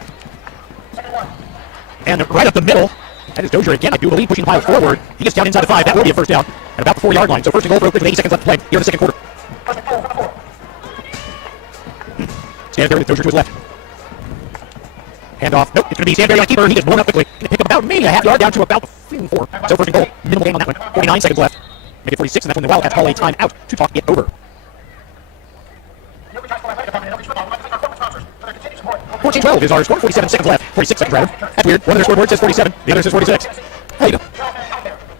And right up the middle. That is Dozier again, I do believe, pushing the pile forward. He gets down inside the 5. That will be a first down at about the 4-yard line. So first and goal for Oak Ridge with 80 seconds left to play here in the second quarter. Stand there with Dozier to his left. Handoff. Nope, it's going to be Stanberry on keeper. He gets blown up quickly. Going to pick up about maybe a half yard down to about 4. So first and goal. Minimal game on that one. 49 seconds left. Make it 46, and that's when the Wildcats call a timeout to talk it over. 14-12 is our score. 47 seconds left. 46 seconds rather. That's weird. One of their scoreboards says 47. The other says 46. How you doing?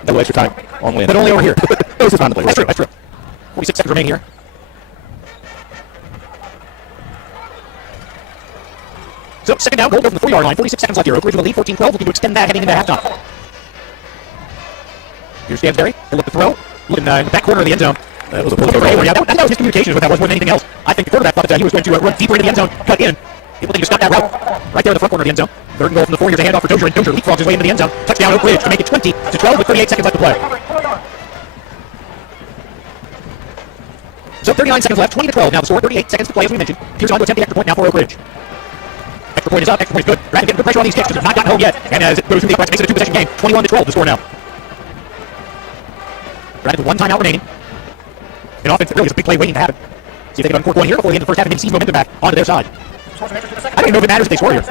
No extra time on win. But only over here. This is fine to play. That's true. That's true. 46 seconds remaining here. So second down, goal from the 4-yard line. 46 seconds left here. Oak Ridge with a lead, 14-12. Looking to extend that heading into halftime. Here's Stansberry. He'll look to throw. Looking in the back corner of the end zone. That was a pull. Yeah, that was his communication with that was more than anything else. I think the quarterback thought that he was going to run deeper into the end zone, cut in. People think he stopped that route right there in the front corner of the end zone. 3rd and goal from the 4. Here's a handoff for Dozier, and Dozier leapfrogs his way into the end zone. Touchdown Oak Ridge to make it 20-12 with 38 seconds left to play. So 39 seconds left, 20-12 now the score, 38 seconds to play as we mentioned. Pierce on to attempt the extra point now for Oak Ridge. Extra point is up, extra point is good. Dragon getting good pressure on these kicks because they've not gotten home yet. And as it goes through the uprights, makes it a 2-possession game. 21-12 the score now. Dragon with 1 timeout remaining. In offense, it really is a big play waiting to happen. See if they can uncork one here before the end of the first half and then seize momentum back onto their side. I don't even know if it matters if they score here.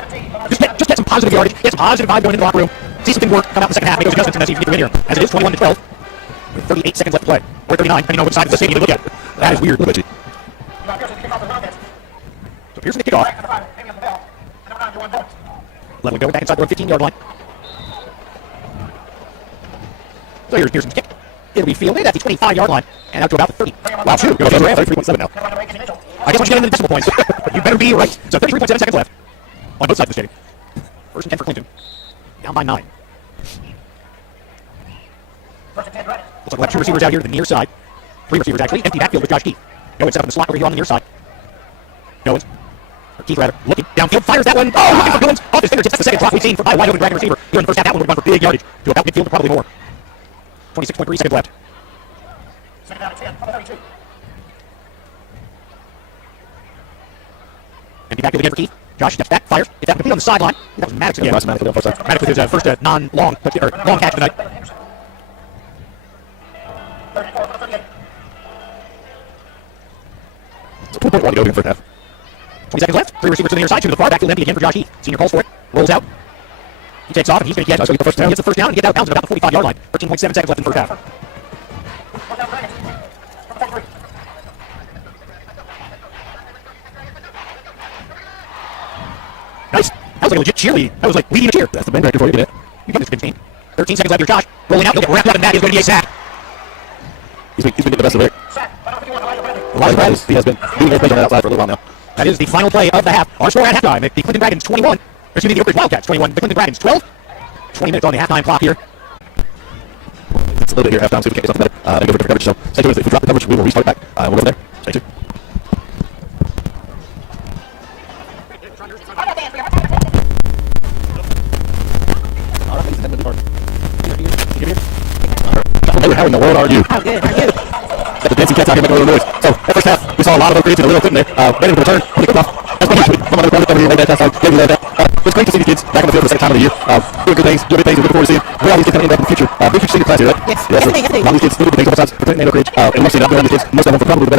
Just get some positive yardage, get some positive vibe going in the locker room. See something work, come out in the second half, make those adjustments, and then see if you can get the win here. As it is 21-12. With 38 seconds left to play. Or 39, depending on which side of the stadium you look at. That is weird. So Pearson to kick off. Leveling going back inside the 15-yard line. So here's Pearson's kick. It'll be fielded at the 25-yard line and out to about the 30. Wow, shoot. Go 33.7 now. I guess once you get into the decimal points, you better be right. So 33.7 seconds left on both sides of the stadium. First and 10 for Clinton. Down by 9. Looks like we'll have 2 receivers out here to the near side. 3 receivers actually. Empty backfield with Josh Keith. Goins set up in the slot over here on the near side. Goins. Or Keith rather. Looking downfield. Fires that one. Oh, looking for Goins. Off his fingertips. That's the second drop we've seen from a wide open Dragon receiver. Here in the first half, that one would have gone for big yardage. To about midfield, probably more. 26.3 seconds left. Second down at 10. 32. Empty backfield again for Keith. Josh steps back, fires. If that complete on the sideline, that was Maddox again. Maddox with his first non-long long catch tonight. 34-38. So 2.1 to go in the first half. 20 seconds left. 3 receivers to the near side. 2 to the far. Backfield empty again for Josh Heath. Senior calls for it. Rolls out. He takes off and he's going to get the first down. He gets the first down and gets out of bounds at about the 45-yard line. 13.7 seconds left in the first half. Nice. That was like a legit cheerleading. That was like leading a cheer. That's the band record for you, get it? You got this good team. 13 seconds left here, Josh. Rolling out. He'll get wrapped up in that. He's going to be a sack. He's been getting the best of it. A lot of practice. He has been doing his best on that outside for a little while now. That is the final play of the half. Our score at halftime. The Clinton Dragons 21. Excuse me, the Oak Ridge Wildcats 21. The Clinton Dragons 12. 20 minutes on the halftime clock here. It's a little bit here at halftime, see if we can get something better. Then go for different coverage. So stay tuned. If we drop the coverage, we will restart back. We'll go from there. Stay tuned. How in the world are you? How good, how good. Got the dancing cats out here making a little noise. So, that first half, we saw a lot of Oak Ridge and a little Clinton there. Ready to return. When he kicked off, that's what he should. Come on, over here, lay that side. Maybe lay that. it's great to see the kids back on the field for the second time of the year. Doing good things, we're looking forward to seeing all these kids coming in back in the future. Big future senior class here, right? Yes, Yeah, so definitely. a lot of these kids doing good things on both sides, protecting Oak Ridge. And once again, I've been around these kids, most of them for probably the